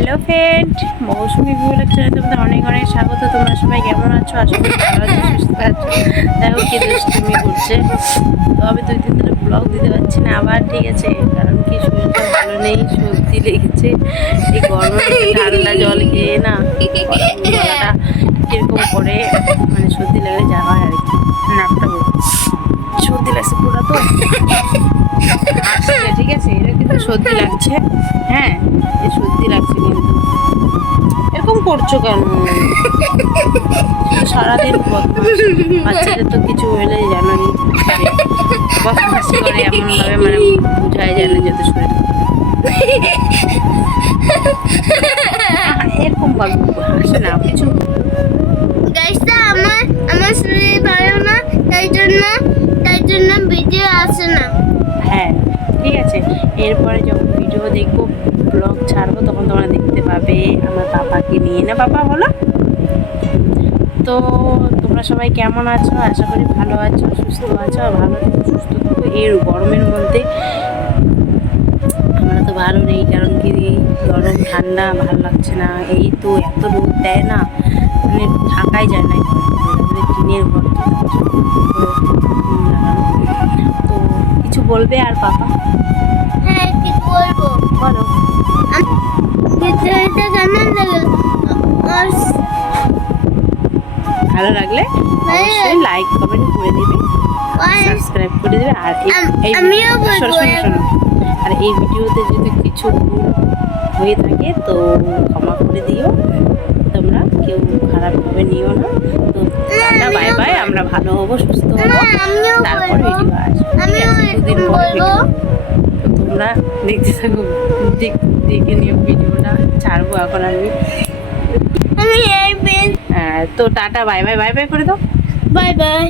Hello friend, মৌসুমি ভিউলার চ্যানেলে তোমাদের অনেক অনেক স্বাগত। তোমরা সবাই কেমন আছো? আশা করি ভালো আছো, সুস্থ আছো। দেখো কি দুষ্টুমি করছে। তো আমি 2 দিন ধরে ব্লগ দিতে পারছি না আবার, ঠিক আছে? কারণ কি, শরীরটা ভালো নেই, সর্দি লেগেছে। এই গরমে ঠান্ডা জল খেয়ে না গলাটা কীরকম করে, মানে সর্দি লেগে যা হয় আর কি। নাকটা সর্দি লাগছে পুরো, তো ঠিক আছে, এটা কিন্তু সর্দি লাগছে। হ্যাঁ, এই সর্দি লাগছে, কিন্তু এরকম করছো কেন? সারাদিন বদমাস। বাচ্চাদের তো কিছু হলে জানোই, বদমাসি করে এমনভাবে, মানে বোঝাই যায় না যত শরীর এরকম হাসে না কিছু। আমার শরীর ভালো না, তাই জন্য ভিডিও আসে না। হ্যাঁ ঠিক আছে, এরপরে যখন ভিডিও দেখবো, ব্লগ ছাড়বো, তখন তোমরা দেখতে পাবে আমার পাপাকে নিয়ে। না পাপা বলো? তো তোমরা সবাই কেমন আছো? আশা করি ভালো আছো, সুস্থ আছো। ভালো থেকো, সুস্থ থেকো। এই গরমের মধ্যে আমরা তো ভালো নেই, কারণ কি গরম ঠান্ডা ভালো লাগছে না। এই তো এত রোদ দেয় না, মানে থাকাই যায় না। টিনের ঘর তো কিছু বলবে আর পাপা? হ্যাঁ, কি বলবো বলো। ভিডিওটা কেমন লাগলো? ভালো লাগলে অবশ্যই লাইক কমেন্ট করে দিবে, সাবস্ক্রাইব করে দিবে। আর এই আমিও বলবো। শোনো, আর এই ভিডিওতে যদি কিছু ভুল হয়ে থাকে তো ক্ষমা করে দিও, তোমরা কেউ খারাপভাবে নিও না। তো টাটা, বাই বাই। আমরা ভালো হবো, সুস্থ হবো, তারপর ভিডিও আসবে। ঠিক আছে? 2 দিন পর ভিডিও। তো তোমরা দেখতে থাকো, দেখে নিও ভিডিওটা। ছাড়বো এখন আমি। আমি এই তো tata, bye bye, bye bye করে দাও। Bye bye.